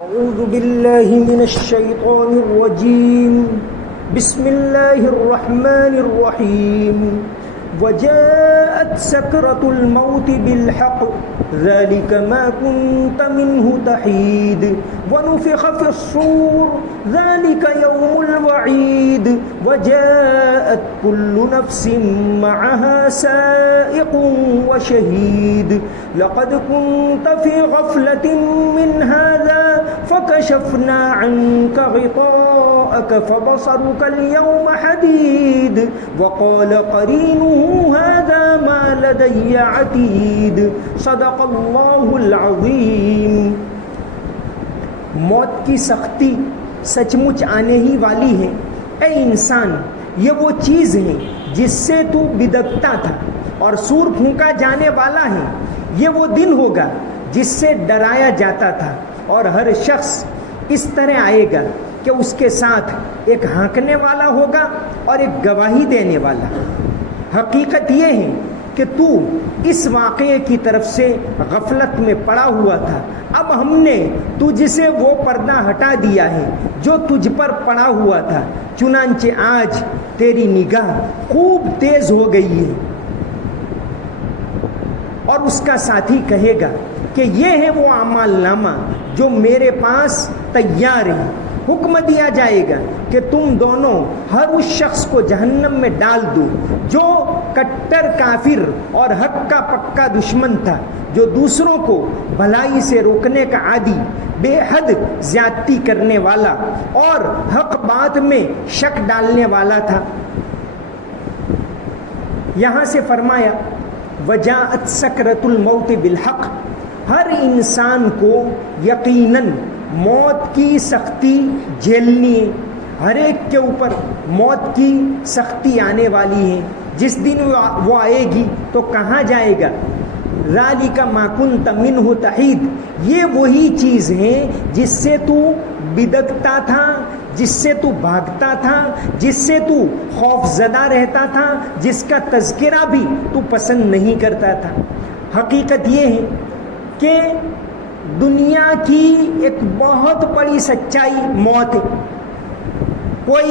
أعوذ بالله من الشيطان الرجيم بسم الله الرحمن الرحيم وجاءت سكرة الموت بالحق ذلك ما كنت منه تحيد ونفخ في الصور ذلك يوم الوعيد وجاءت كل نفس معها سائق وشهيد لقد كنت في غفلة من هذا فكشفنا عنك غطاءك فبصرك اليوم حديد وقال قرينه هذا ما لدي عتيد صدق اللہ العظیم۔ موت کی سختی سچ مچ آنے ہی والی ہے۔ اے انسان، یہ وہ چیز ہے جس سے تو بدکتا تھا اور سور پھونکا جانے والا ہے۔ یہ وہ دن ہوگا جس سے ڈرایا جاتا تھا، اور ہر شخص اس طرح آئے گا کہ اس کے ساتھ ایک ہانکنے والا ہوگا اور ایک گواہی دینے والا۔ حقیقت یہ ہے کہ تو اس واقعے کی طرف سے غفلت میں پڑا ہوا تھا۔ اب ہم نے تجھ سے وہ پردہ ہٹا دیا ہے جو تجھ پر پڑا ہوا تھا، چنانچہ آج تیری نگاہ خوب تیز ہو گئی ہے۔ اور اس کا ساتھی کہے گا کہ یہ ہے وہ اعمال نامہ جو میرے پاس تیار ہے۔ حکم دیا جائے گا کہ تم دونوں ہر اس شخص کو جہنم میں ڈال دو جو کٹر کافر اور حق کا پکا دشمن تھا، جو دوسروں کو بھلائی سے روکنے کا عادی، بے حد زیادتی کرنے والا اور حق بات میں شک ڈالنے والا تھا۔ یہاں سے فرمایا وجاءت سکرۃ الموت بالحق، ہر انسان کو یقیناً موت کی سختی جھیلنی ہے۔ ہر ایک کے اوپر موت کی سختی آنے والی ہے۔ جس دن وہ آئے گی تو کہاں جائے گا؟ ذالک ما کنت منہ تحید، یہ وہی چیز ہے جس سے تو بدکتا تھا، جس سے تو بھاگتا تھا، جس سے تو خوف زدہ رہتا تھا، جس کا تذکرہ بھی تو پسند نہیں کرتا تھا۔ حقیقت یہ ہے کہ دنیا کی ایک بہت بڑی سچائی موت ہے۔ کوئی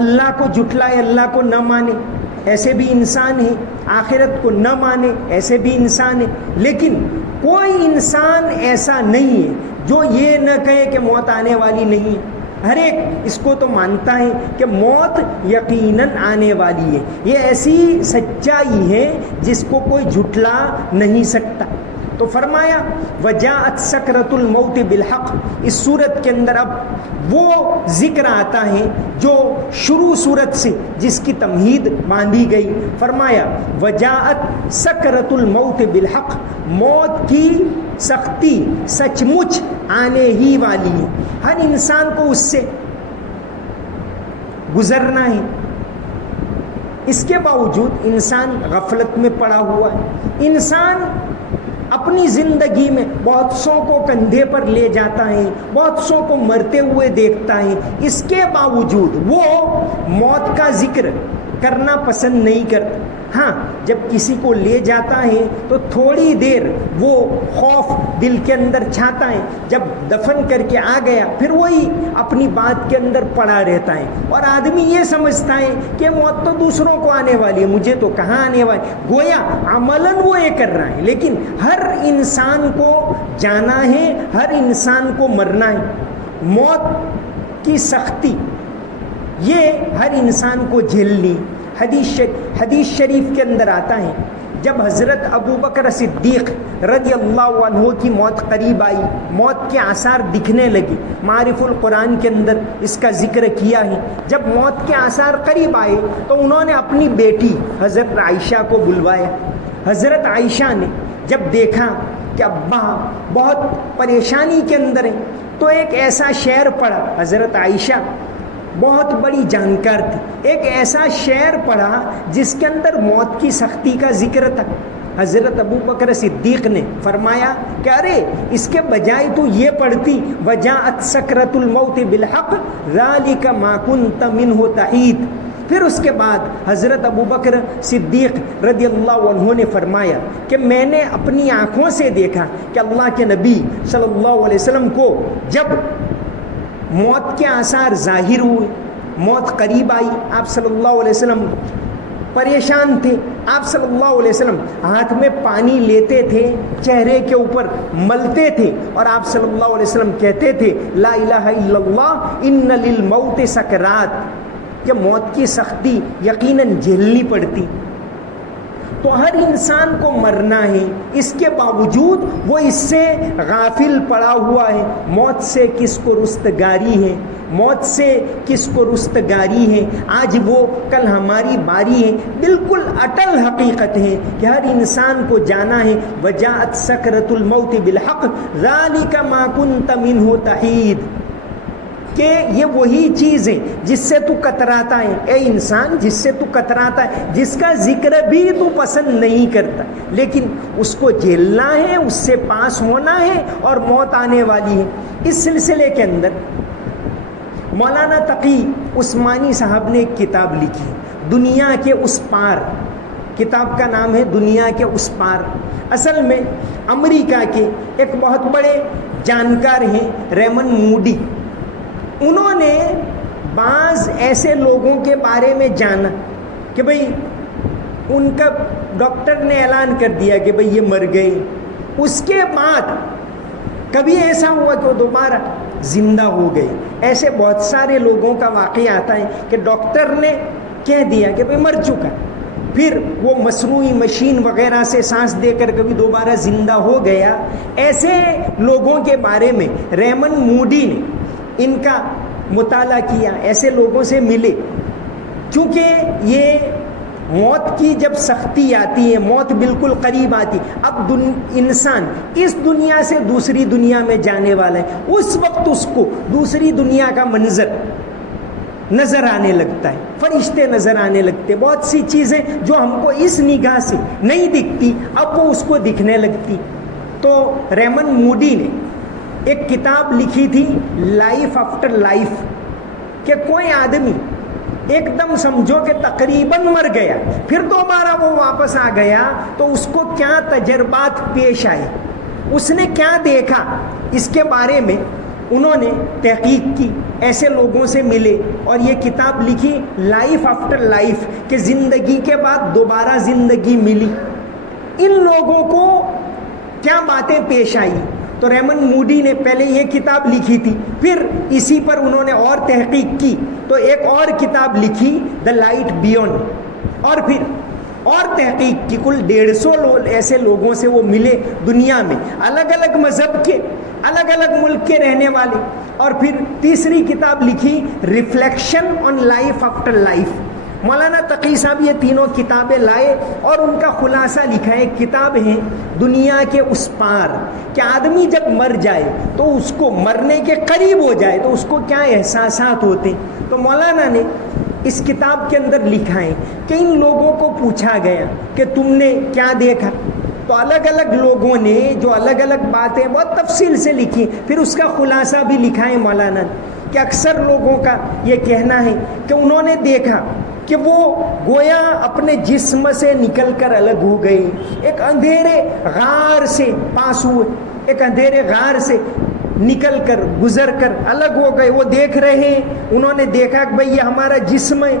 اللہ کو جھٹلائے، اللہ کو نہ مانے، ایسے بھی انسان ہیں، آخرت کو نہ مانے، ایسے بھی انسان ہیں، لیکن کوئی انسان ایسا نہیں ہے جو یہ نہ کہے کہ موت آنے والی نہیں ہے۔ ہر ایک اس کو تو مانتا ہے کہ موت یقیناً آنے والی ہے۔ یہ ایسی سچائی ہے جس کو کوئی جھٹلا نہیں سکتا۔ تو فرمایا وجاءت سکرۃ الموت بالحق، اس صورت کے اندر اب وہ ذکر آتا ہے جو شروع صورت سے جس کی تمہید باندھی گئی۔ فرمایا وجاءت سکرۃ الموت بالحق، موت کی سختی سچ مچ آنے ہی والی ہے۔ ہر انسان کو اس سے گزرنا ہے۔ اس کے باوجود انسان غفلت میں پڑا ہوا ہے۔ انسان اپنی زندگی میں بہت سو کو کندھے پر لے جاتا ہے، بہت سو کو مرتے ہوئے دیکھتا ہے، اس کے باوجود وہ موت کا ذکر کرنا پسند نہیں کرتا۔ ہاں، جب کسی کو لے جاتا ہے تو تھوڑی دیر وہ خوف دل کے اندر چھاتا ہے، جب دفن کر کے آ گیا پھر وہی اپنی بات کے اندر پڑا رہتا ہے، اور آدمی یہ سمجھتا ہے کہ موت تو دوسروں کو آنے والی ہے، مجھے تو کہاں آنے والی، گویا عملاً وہ یہ کر رہا ہے، لیکن ہر انسان کو جانا ہے، ہر انسان کو مرنا ہے۔ موت کی سختی یہ ہر انسان کو جھیلنی۔ حدیث شریف کے اندر آتا ہے جب حضرت ابو بکر صدیق رضی اللہ عنہ کی موت قریب آئی، موت کے آثار دکھنے لگے، معارف القرآن کے اندر اس کا ذکر کیا ہے۔ جب موت کے آثار قریب آئے تو انہوں نے اپنی بیٹی حضرت عائشہ کو بلوایا۔ حضرت عائشہ نے جب دیکھا کہ ابا بہت پریشانی کے اندر ہیں تو ایک ایسا شعر پڑھا۔ حضرت عائشہ بہت بڑی جانکار تھی، ایک ایسا شعر پڑھا جس کے اندر موت کی سختی کا ذکر تھا۔ حضرت ابو بکر صدیق نے فرمایا کہ ارے اس کے بجائے تو یہ پڑھتی وجاءت سکرۃ الموت بالحق ذالک ما کنت منہ تحید، پھر اس کے بعد حضرت ابو بکر صدیق رضی اللہ عنہ نے فرمایا کہ میں نے اپنی آنکھوں سے دیکھا کہ اللہ کے نبی صلی اللہ علیہ وسلم کو جب موت کے آثار ظاہر ہوئے، موت قریب آئی، آپ صلی اللہ علیہ وسلم پریشان تھے. آپ صلی اللہ علیہ وسلم ہاتھ میں پانی لیتے تھے، چہرے کے اوپر ملتے تھے، اور آپ صلی اللہ علیہ وسلم کہتے تھے لا الہ الا اللہ ان للموت سکرات، کہ موت کی سختی یقیناً جھیلنی پڑتی. تو ہر انسان کو مرنا ہے، اس کے باوجود وہ اس سے غافل پڑا ہوا ہے. موت سے کس کو رستگاری ہے، موت سے کس کو رستگاری ہے، آج وہ کل ہماری باری ہے. بالکل اٹل حقیقت ہے کہ ہر انسان کو جانا ہے. وجاءت سکرۃ الموت بالحق ذالک ما کنت منہ تحید، کہ یہ وہی چیز ہے جس سے تو کتراتا ہے. اے انسان، جس سے تو کتراتا ہے، جس کا ذکر بھی تو پسند نہیں کرتا، لیکن اس کو جھیلنا ہے، اس سے پاس ہونا ہے، اور موت آنے والی ہے. اس سلسلے کے اندر مولانا تقی عثمانی صاحب نے ایک کتاب لکھی، دنیا کے اس پار. کتاب کا نام ہے دنیا کے اس پار. اصل میں امریکہ کے ایک بہت بڑے جانکار ہیں ریمن موڈی. انہوں نے بعض ایسے لوگوں کے بارے میں جانا کہ بھئی ان کا ڈاکٹر نے اعلان کر دیا کہ بھئی یہ مر گئے، اس کے بعد کبھی ایسا ہوا کہ وہ دوبارہ زندہ ہو گئے. ایسے بہت سارے لوگوں کا واقعہ آتا ہے کہ ڈاکٹر نے کہہ دیا کہ بھئی مر چکا، پھر وہ مصنوعی مشین وغیرہ سے سانس دے کر کبھی دوبارہ زندہ ہو گیا. ایسے لوگوں کے بارے میں ریمن موڈی نے ان کا مطالعہ کیا، ایسے لوگوں سے ملے. چونکہ یہ موت کی جب سختی آتی ہے، موت بالکل قریب آتی، اب انسان اس دنیا سے دوسری دنیا میں جانے والا ہے، اس وقت اس کو دوسری دنیا کا منظر نظر آنے لگتا ہے، فرشتے نظر آنے لگتے، بہت سی چیزیں جو ہم کو اس نگاہ سے نہیں دکھتی اب وہ اس کو دکھنے لگتی. تو ریمن موڈی نے ایک کتاب لکھی تھی لائف آفٹر لائف، کہ کوئی آدمی ایک دم سمجھو کہ تقریباً مر گیا، پھر دوبارہ وہ واپس آ گیا تو اس کو کیا تجربات پیش آئے، اس نے کیا دیکھا، اس کے بارے میں انہوں نے تحقیق کی، ایسے لوگوں سے ملے اور یہ کتاب لکھی لائف آفٹر لائف، کہ زندگی کے بعد دوبارہ زندگی ملی. ان لوگوں کو کیا باتیں پیش آئی. تو ریمن موڈی نے پہلے یہ کتاب لکھی تھی، پھر اسی پر انہوں نے اور تحقیق کی تو ایک اور کتاب لکھی دا لائٹ بیونڈ، اور پھر اور تحقیق کی. کل 150 ایسے لوگوں سے وہ ملے دنیا میں، الگ الگ مذہب کے، الگ الگ ملک کے رہنے والے. اور پھر تیسری کتاب لکھی reflection on life after life. مولانا تقی صاحب یہ تینوں کتابیں لائے اور ان کا خلاصہ لکھا ہے. کتاب ہے دنیا کے اس پار، کہ آدمی جب مر جائے تو اس کو مرنے کے قریب ہو جائے تو اس کو کیا احساسات ہوتے. تو مولانا نے اس کتاب کے اندر لکھا ہے کہ ان لوگوں کو پوچھا گیا کہ تم نے کیا دیکھا، تو الگ الگ لوگوں نے جو الگ الگ باتیں بہت تفصیل سے لکھی، پھر اس کا خلاصہ بھی لکھا ہے مولانا نے. کہ اکثر لوگوں کا یہ کہنا ہے کہ انہوں نے دیکھا کہ وہ گویا اپنے جسم سے نکل کر الگ ہو گئے، ایک اندھیرے غار سے پاس ہوئے، ایک اندھیرے غار سے نکل کر گزر کر الگ ہو گئے. وہ دیکھ رہے ہیں، انہوں نے دیکھا کہ بھئی یہ ہمارا جسم ہے.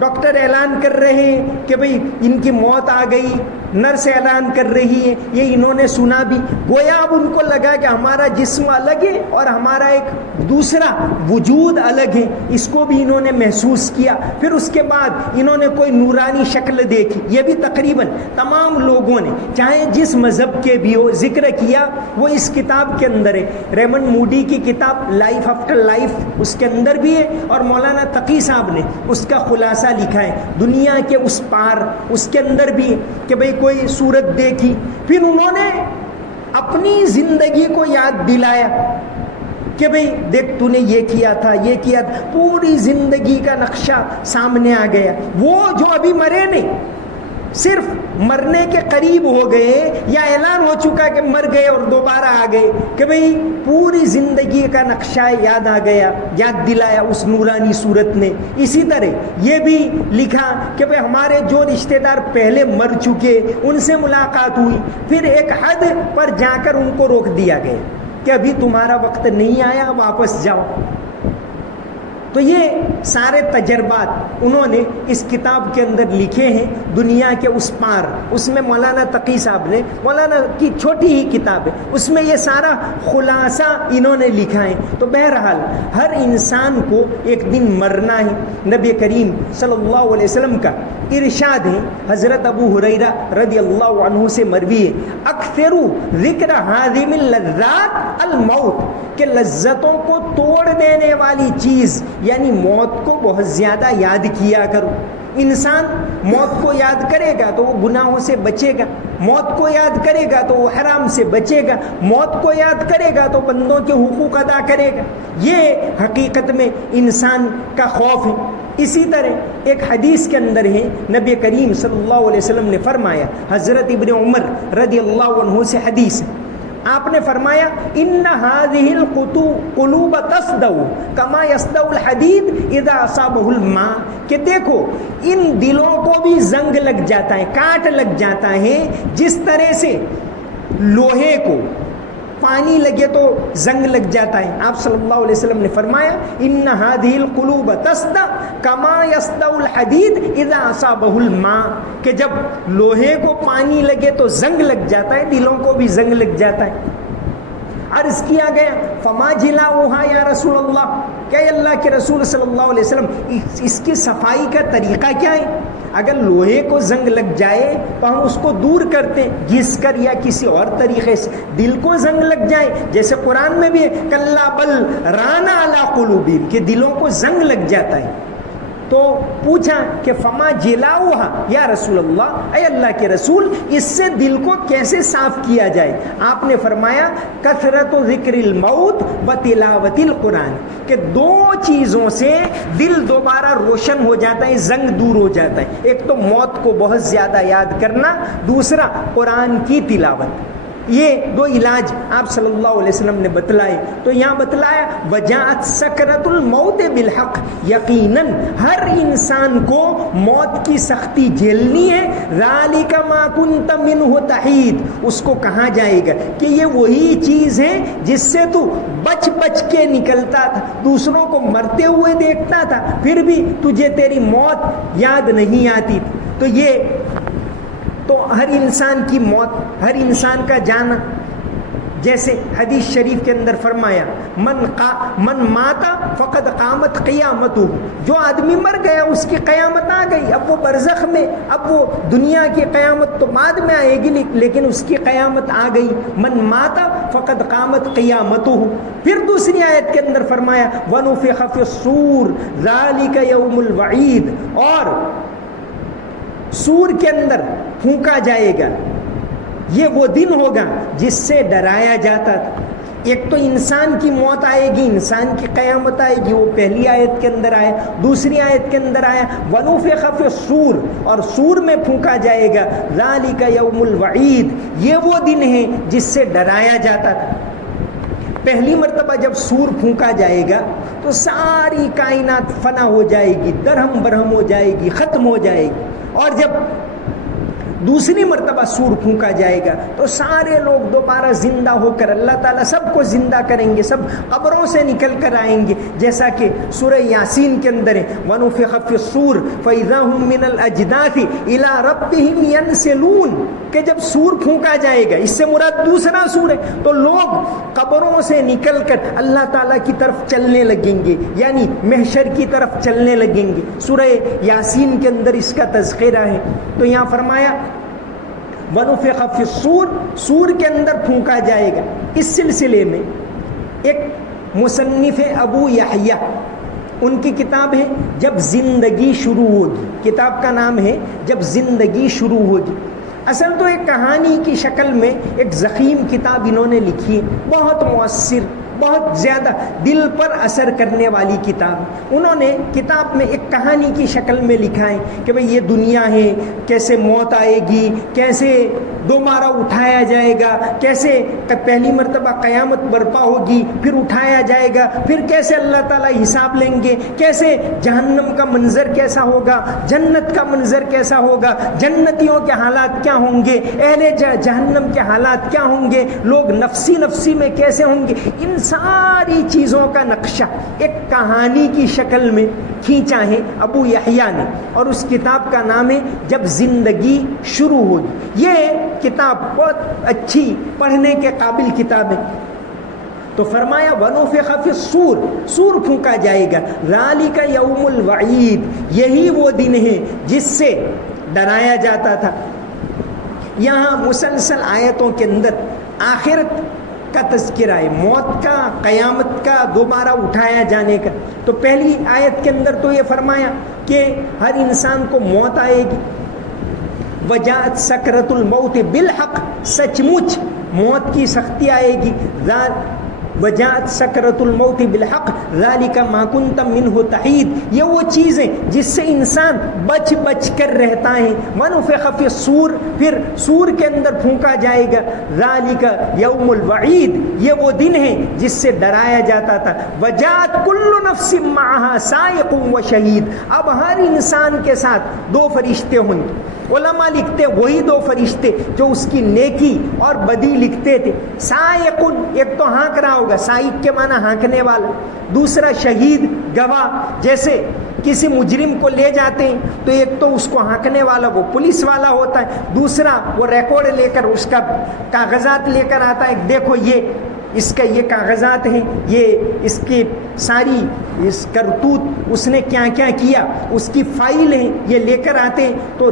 ڈاکٹر اعلان کر رہے ہیں کہ بھئی ان کی موت آ گئی، نرس اعلان کر رہی ہے، یہ انہوں نے سنا بھی. گویا اب ان کو لگا کہ ہمارا جسم الگ ہے اور ہمارا ایک دوسرا وجود الگ ہے، اس کو بھی انہوں نے محسوس کیا. پھر اس کے بعد انہوں نے کوئی نورانی شکل دیکھی. یہ بھی تقریباً تمام لوگوں نے چاہے جس مذہب کے بھی ہو ذکر کیا، وہ اس کتاب کے اندر ہے. ریمن موڈی کی کتاب لائف آفٹر لائف اس کے اندر بھی ہے، اور مولانا تقی صاحب نے اس کا خلاصہ لکھا ہے دنیا کے اس پار، اس کے اندر بھی ہے کہ بھئی کوئی صورت دیکھی. پھر انہوں نے اپنی زندگی کو یاد دلایا کہ بھئی دیکھ تو نے یہ کیا تھا، یہ کیا تھا، پوری زندگی کا نقشہ سامنے آ گیا. وہ جو ابھی مرے نہیں، صرف مرنے کے قریب ہو گئے یا اعلان ہو چکا کہ مر گئے اور دوبارہ آ گئے کہ بھئی پوری زندگی کا نقشہ یاد آ گیا، یاد دلایا اس نورانی صورت نے. اسی طرح یہ بھی لکھا کہ بھئی ہمارے جو رشتہ دار پہلے مر چکے ان سے ملاقات ہوئی، پھر ایک حد پر جا کر ان کو روک دیا گیا کہ ابھی تمہارا وقت نہیں آیا، واپس جاؤ. تو یہ سارے تجربات انہوں نے اس کتاب کے اندر لکھے ہیں، دنیا کے اس پار. اس میں مولانا تقی صاحب نے، مولانا کی چھوٹی ہی کتاب ہے، اس میں یہ سارا خلاصہ انہوں نے لکھا ہے. تو بہرحال ہر انسان کو ایک دن مرنا ہے. نبی کریم صلی اللہ علیہ وسلم کا ارشاد ہے، حضرت ابو ہریرہ رضی اللہ عنہ سے مروی ہے، اکثروا ذکر ہاذم اللذات الموت، کہ لذتوں کو توڑ دینے والی چیز یعنی موت کو بہت زیادہ یاد کیا کرو. انسان موت کو یاد کرے گا تو وہ گناہوں سے بچے گا، موت کو یاد کرے گا تو وہ حرام سے بچے گا، موت کو یاد کرے گا تو بندوں کے حقوق ادا کرے گا. یہ حقیقت میں انسان کا خوف ہے. اسی طرح ایک حدیث کے اندر ہے، نبی کریم صلی اللہ علیہ وسلم نے فرمایا، حضرت ابن عمر رضی اللہ عنہ سے حدیث ہے، آپ نے فرمایا ان هذه القلوب تصدع كما يصدع الحديد اذا اصابه الماء، کہ دیکھو ان دلوں کو بھی زنگ لگ جاتا ہے، کاٹ لگ جاتا ہے، جس طرح سے لوہے کو پانی لگے تو زنگ لگ جاتا ہے. آپ صلی اللہ علیہ وسلم نے فرمایا ان هذه القلوب تصدع كما يصدع الحديد اذا اصابه الماء، کہ جب لوہے کو پانی لگے تو زنگ لگ جاتا ہے، دلوں کو بھی زنگ لگ جاتا ہے. عرض کیا گیا فما جلاؤها یا رسول اللہ، کہ اللہ کے رسول صلی اللہ علیہ وسلم اس کی صفائی کا طریقہ کیا ہے؟ اگر لوہے کو زنگ لگ جائے تو ہم اس کو دور کرتے گھس کر یا کسی اور طریقے سے. دل کو زنگ لگ جائے جیسے قرآن میں بھی ہے کلا بل رانا علی قلوبہم، کہ دلوں کو زنگ لگ جاتا ہے. تو پوچھا کہ فما جلاؤہا یا رسول اللہ، اے اللہ کے رسول اس سے دل کو کیسے صاف کیا جائے؟ آپ نے فرمایا کثرت ذکر الموت و تلاوت القرآن، کہ دو چیزوں سے دل دوبارہ روشن ہو جاتا ہے، زنگ دور ہو جاتا ہے. ایک تو موت کو بہت زیادہ یاد کرنا، دوسرا قرآن کی تلاوت. یہ دو علاج آپ صلی اللہ علیہ وسلم نے بتلائے. تو یہاں بتلایا وجاءت سکرت الموت بالحق، یقیناً ہر انسان کو موت کی سختی جھیلنی ہے. ذالک ما کنت منہ تحید، اس کو کہا جائے گا کہ یہ وہی چیز ہے جس سے تو بچ بچ کے نکلتا تھا، دوسروں کو مرتے ہوئے دیکھتا تھا، پھر بھی تجھے تیری موت یاد نہیں آتی. تو ہر انسان کی موت، ہر انسان کا جانا، جیسے حدیث شریف کے اندر فرمایا من ماتا فقد قامت قیامتہ، جو آدمی مر گیا اس کی قیامت آ گئی. اب وہ برزخ میں، اب وہ دنیا کی قیامت تو بعد میں آئے گی لیکن اس کی قیامت آ گئی. من ماتا فقد قامت قیامتہ. پھر دوسری آیت کے اندر فرمایا ونفخ فی الصور ذالک یوم الوعید، اور سور کے اندر پھونکا جائے گا، یہ وہ دن ہوگا جس سے ڈرایا جاتا تھا. ایک تو انسان کی موت آئے گی، انسان کی قیامت آئے گی، وہ پہلی آیت کے اندر آیا. دوسری آیت کے اندر آیا وَنُفِخَ فِي الصُّورِ، اور سور میں پھونکا جائے گا ذَلِكَ يَوْمُ الْوَعِيدِ، یہ وہ دن ہے جس سے ڈرایا جاتا تھا. پہلی مرتبہ جب سور پھونکا جائے گا تو ساری کائنات فنا ہو جائے گی، درہم برہم ہو جائے گی، ختم ہو جائے گی. اور جب دوسری مرتبہ سور پھونکا جائے گا تو سارے لوگ دوبارہ زندہ ہو کر اللہ تعالیٰ سب کو زندہ کریں گے، سب قبروں سے نکل کر آئیں گے، جیسا کہ سورہ یاسین کے اندر ہے وَنُفِخَ فِي الصُّورِ فَإِذَا هُم مِّنَ الْأَجْدَاثِ إِلَىٰ رَبِّهِمْ يَنْسِلُونَ، کہ جب سور پھونکا جائے گا، اس سے مراد دوسرا سور ہے، تو لوگ قبروں سے نکل کر اللہ تعالیٰ کی طرف چلنے لگیں گے، یعنی محشر کی طرف چلنے لگیں گے. سورہ یاسین کے اندر اس کا تذکرہ ہے. تو یہاں فرمایا وَنُفِخَ فِي الصُّورِ، سور کے اندر پھونکا جائے گا. اس سلسلے میں ایک مصنف ابو یحییٰ، ان کی کتاب ہے جب زندگی شروع ہوگی، کتاب کا نام ہے جب زندگی شروع ہوگی. اصل تو ایک کہانی کی شکل میں ایک ضخیم کتاب انہوں نے لکھی ہے، بہت مؤثر، بہت زیادہ دل پر اثر کرنے والی کتاب. انہوں نے کتاب میں ایک کہانی کی شکل میں لکھا ہے کہ بھئی یہ دنیا ہے، کیسے موت آئے گی، کیسے دوبارہ اٹھایا جائے گا، کیسے پہلی مرتبہ قیامت برپا ہوگی، پھر اٹھایا جائے گا، پھر کیسے اللہ تعالیٰ حساب لیں گے، کیسے جہنم کا منظر کیسا ہوگا، جنت کا منظر کیسا ہوگا، جنتیوں کے حالات کیا ہوں گے، اہل جہنم کے حالات کیا ہوں گے، لوگ نفسی نفسی میں کیسے ہوں گے. ان ساری چیزوں کا نقشہ ایک کہانی کی شکل میں کھینچا ہے ابو یحییٰ نے، اور اس کتاب کا نام ہے جب زندگی شروع ہوگی. یہ کتاب بہت اچھی پڑھنے کے قابل کتاب ہے. تو فرمایا وَنُفِخَ فِي الصُّورِ، سور پھونکا جائے گا، ذَلِكَ يَوْمُ الْوَعِيدِ، یہی وہ دن ہے جس سے ڈرایا جاتا تھا. یہاں مسلسل آیتوں کے اندر آخرت کا تذکرہ ہے، موت کا، قیامت کا، دوبارہ اٹھایا جانے کا. تو پہلی آیت کے اندر تو یہ فرمایا کہ ہر انسان کو موت آئے گی. وجاءت سکرۃ الموت بالحق، سچ مچ موت کی سختی آئے گی. وجاءت سکرۃ الموت بالحق ذالک ما کنت منہ تحید، یہ وہ چیزیں جس سے انسان بچ بچ کر رہتا ہے. ونفخ فی الصور، پھر سور کے اندر پھونکا جائے گا. ذالک یوم الوعید، یہ وہ دن ہے جس سے ڈرایا جاتا تھا. وجاءت کل نفس معها سائق و شہید، اب ہر انسان کے ساتھ دو فرشتے ہوں گے. علماء لکھتے وہی دو فرشتے جو اس کی نیکی اور بدی لکھتے تھے. سائقن، ایک تو ہانک رہا ہوگا، سائق کے معنی ہانکنے والا، دوسرا شہید گواہ. جیسے کسی مجرم کو لے جاتے ہیں تو ایک تو اس کو ہانکنے والا وہ پولیس والا ہوتا ہے، دوسرا وہ ریکارڈ لے کر اس کا کاغذات لے کر آتا ہے، دیکھو یہ اس کا یہ کاغذات ہیں، یہ اس کی ساری اس کرتوت اس نے کیا کیا کیا، اس کی فائل ہیں، یہ لے کر آتے ہیں. تو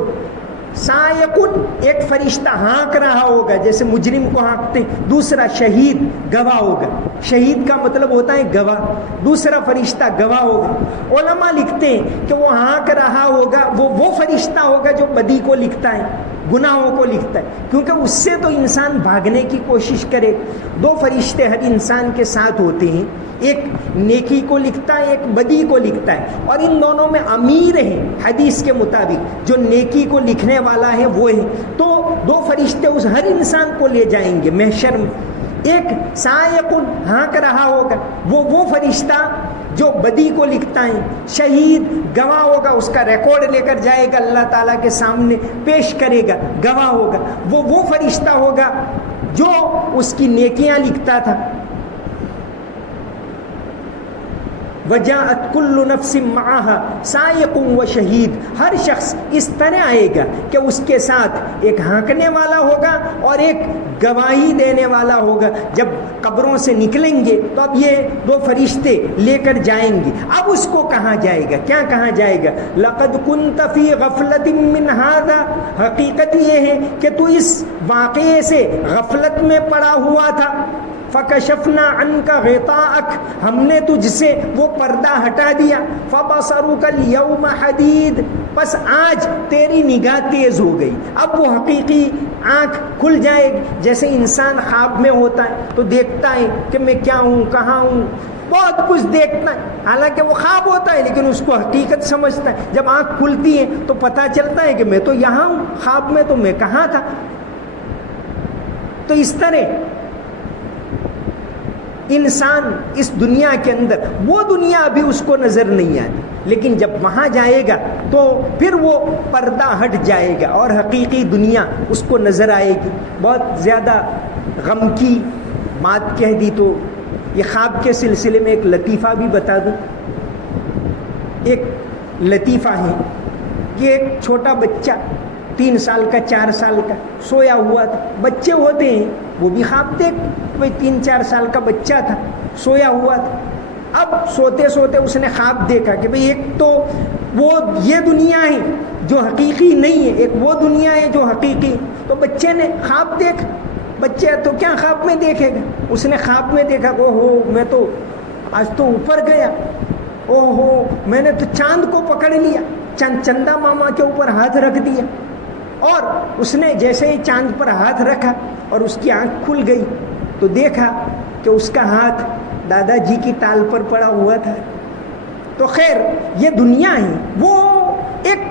سائقن، ایک فرشتہ ہانک رہا ہوگا جیسے مجرم کو ہانکتے، دوسرا شہید گواہ ہوگا. شہید کا مطلب ہوتا ہے گواہ، دوسرا فرشتہ گواہ ہوگا. علماء لکھتے ہیں کہ وہ ہانک رہا ہوگا وہ فرشتہ ہوگا جو بدی کو لکھتا ہے، گناہوں کو لکھتا ہے، کیونکہ اس سے تو انسان بھاگنے کی کوشش کرے. دو فرشتے ہر انسان کے ساتھ ہوتے ہیں، ایک نیکی کو لکھتا ہے، ایک بدی کو لکھتا ہے، اور ان دونوں میں امیر ہیں حدیث کے مطابق. جو نیکی کو لکھنے والا ہے وہ ہے. تو دو فرشتے اس ہر انسان کو لے جائیں گے محشر میں. ایک سائق ہانک رہا ہوگا، وہ فرشتہ جو بدی کو لکھتا ہے. شہید گواہ ہوگا، اس کا ریکارڈ لے کر جائے گا، اللہ تعالیٰ کے سامنے پیش کرے گا، گواہ ہوگا. وہ فرشتہ ہوگا جو اس کی نیکیاں لکھتا تھا. وجاءت کل نفس معها سائق و شہید، ہر شخص اس طرح آئے گا کہ اس کے ساتھ ایک ہانکنے والا ہوگا اور ایک گواہی دینے والا ہوگا. جب قبروں سے نکلیں گے تو اب یہ دو فرشتے لے کر جائیں گے. اب اس کو کہا جائے گا، کیا کہا جائے گا؟ لقد كنت في غفلة من هذا، حقیقت یہ ہے کہ تو اس واقعے سے غفلت میں پڑا ہوا تھا. فکشفنا عنک غطاءک، ہم نے تجھ سے وہ پردہ ہٹا دیا. فبصرک اليوم حدید، بس آج تیری نگاہ تیز ہو گئی. اب وہ حقیقی آنکھ کھل جائے گی. جیسے انسان خواب میں ہوتا ہے تو دیکھتا ہے کہ میں کیا ہوں، کہاں ہوں، بہت کچھ دیکھتا ہے، حالانکہ وہ خواب ہوتا ہے لیکن اس کو حقیقت سمجھتا ہے. جب آنکھ کھلتی ہے تو پتہ چلتا ہے کہ میں تو یہاں ہوں، خواب میں تو میں کہاں تھا. تو اس طرح انسان اس دنیا کے اندر، وہ دنیا ابھی اس کو نظر نہیں آتی، لیکن جب وہاں جائے گا تو پھر وہ پردہ ہٹ جائے گا اور حقیقی دنیا اس کو نظر آئے گی. بہت زیادہ غم کی بات کہہ دی تو یہ خواب کے سلسلے میں ایک لطیفہ بھی بتا دوں. ایک لطیفہ ہے کہ ایک چھوٹا بچہ 3 سال کا 4 سال کا سویا ہوا تھا. بچے ہوتے ہیں وہ بھی خواب دیکھ، کوئی 3-4 سال کا بچہ تھا سویا ہوا تھا. اب سوتے سوتے اس نے خواب دیکھا کہ بھئی ایک تو وہ یہ دنیا ہے جو حقیقی نہیں ہے، ایک وہ دنیا ہے جو حقیقی. تو بچے نے خواب دیکھا. بچہ تو کیا خواب میں دیکھے گا، اس نے خواب میں دیکھا او ہو میں تو آج تو اوپر گیا، او ہو میں نے تو چاند کو پکڑ لیا، چندا ماما کے اوپر ہاتھ رکھ دیا. اور اس نے جیسے ہی چاند پر ہاتھ رکھا اور اس کی آنکھ کھل گئی تو دیکھا کہ اس کا ہاتھ دادا جی کی ٹال پر پڑا ہوا تھا. تو خیر یہ دنیا ہے وہ ایک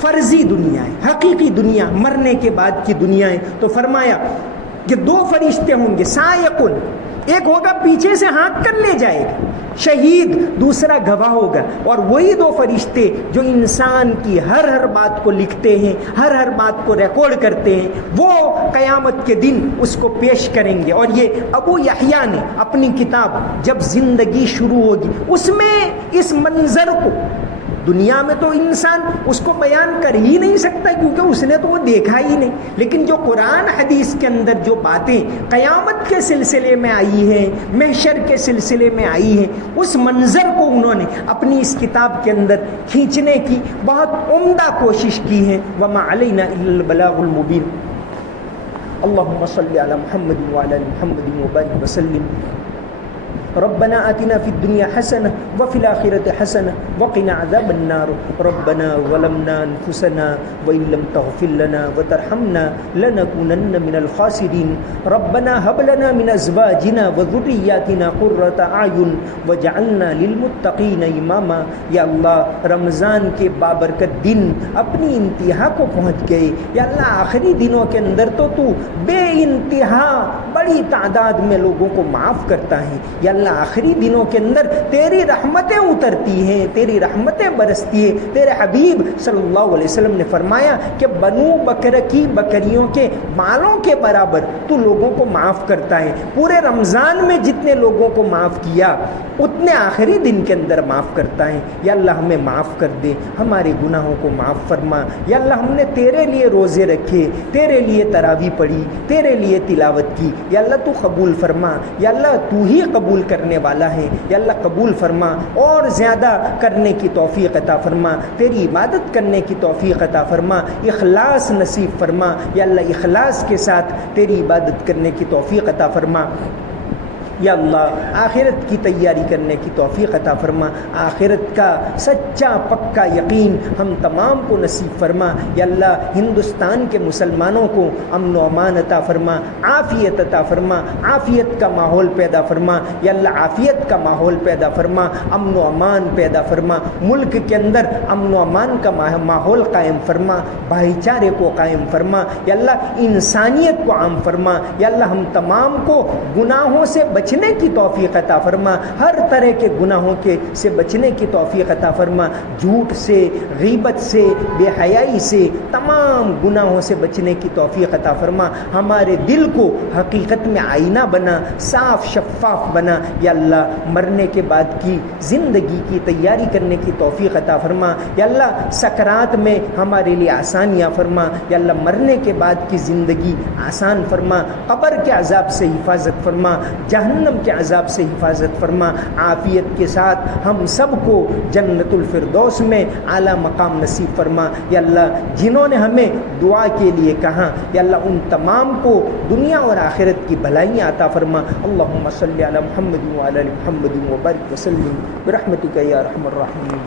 فرضی دنیا ہے، حقیقی دنیا مرنے کے بعد کی دنیا ہے. تو فرمایا کہ 2 فرشتے ہوں گے، سائقن، ایک ہوگا پیچھے سے ہانک کر لے جائے گا، شہید دوسرا گواہ ہوگا. اور وہی 2 فرشتے جو انسان کی ہر بات کو لکھتے ہیں، ہر بات کو ریکارڈ کرتے ہیں، وہ قیامت کے دن اس کو پیش کریں گے. اور یہ ابو یحییٰ نے اپنی کتاب جب زندگی شروع ہوگی اس میں اس منظر کو، دنیا میں تو انسان اس کو بیان کر ہی نہیں سکتا کیونکہ اس نے تو وہ دیکھا ہی نہیں، لیکن جو قرآن حدیث کے اندر جو باتیں قیامت کے سلسلے میں آئی ہیں، محشر کے سلسلے میں آئی ہیں، اس منظر کو انہوں نے اپنی اس کتاب کے اندر کھینچنے کی بہت عمدہ کوشش کی ہے. وما علینا الا البلاغ المبین. اللہم صلی علی محمد وعلی آل محمد وبارک وسلم. ربنا آتنا في الدنيا حسنة وفي الآخرة حسنة وقنا عذاب النار. ربنا ظلمنا أنفسنا وإن لم تغفر لنا وترحمنا لنكونن من الخاسرين. ربنا هب لنا من أزواجنا وذرياتنا قرة أعين واجعلنا للمتقين إماما. یا اللہ رمضان کے بابرکت دن اپنی انتہا کو پہنچ گئے. یا اللہ آخری دنوں کے اندر تو بے انتہا بڑی تعداد میں لوگوں کو معاف کرتا ہے. یا اللہ آخری دنوں کے اندر تیری رحمتیں اترتی ہیں، تیری رحمتیں برستی ہیں. تیرے حبیب صلی اللہ علیہ وسلم نے فرمایا کہ بنو بکر کی بکریوں کے مالوں کے برابر تو لوگوں کو معاف کرتا ہے. پورے رمضان میں جتنے لوگوں کو معاف کیا اتنے آخری دن کے اندر معاف کرتا ہے. یا اللہ ہمیں معاف کر دے، ہمارے گناہوں کو معاف فرما. یا اللہ ہم نے تیرے لیے روزے رکھے، تیرے لیے تراویح پڑھی، تیرے لیے تلاوت کی. یا اللہ تو قبول فرما. یا اللہ تو ہی قبول کرنے والا ہے. یا اللہ قبول فرما اور زیادہ کرنے کی توفیق عطا فرما، تیری عبادت کرنے کی توفیق عطا فرما، اخلاص نصیب فرما. یا اللہ اخلاص کے ساتھ تیری عبادت کرنے کی توفیق عطا فرما. یا اللہ آخرت کی تیاری کرنے کی توفیق عطا فرما. آخرت کا سچا پکا یقین ہم تمام کو نصیب فرما. یا اللہ ہندوستان کے مسلمانوں کو امن و امان عطا فرما، عافیت عطا فرما، عافیت کا ماحول پیدا فرما. یا اللہ عافیت کا ماحول پیدا فرما، امن و امان پیدا فرما. ملک کے اندر امن و امان کا ماحول قائم فرما، بھائی چارے کو قائم فرما. یا اللہ انسانیت کو عام فرما. یا اللہ ہم تمام کو گناہوں سے بچنے کی توفیق عطا فرما، ہر طرح کے گناہوں سے بچنے کی توفیق عطا فرما. جھوٹ سے، غیبت سے، بے حیائی سے، تمام گناہوں سے بچنے کی توفیق عطا فرما. ہمارے دل کو حقیقت میں آئینہ بنا، صاف شفاف بنا. یا اللہ مرنے کے بعد کی زندگی کی تیاری کرنے کی توفیق عطا فرما. یا اللہ سکرات میں ہمارے لیے آسانیاں فرما. یا اللہ مرنے کے بعد کی زندگی آسان فرما. قبر کے عذاب سے حفاظت فرما، جہنم کے عذاب سے حفاظت فرما. عافیت کے ساتھ ہم سب کو جنت الفردوس میں اعلیٰ مقام نصیب فرما. یا اللہ جنہوں نے ہمیں دعا کے لیے کہا، یا اللہ ان تمام کو دنیا اور آخرت کی بھلائیاں عطا فرما. اللہم صلی علی محمد وعلی آل محمد وبارک وسلم برحمتک یا ارحم الراحمین.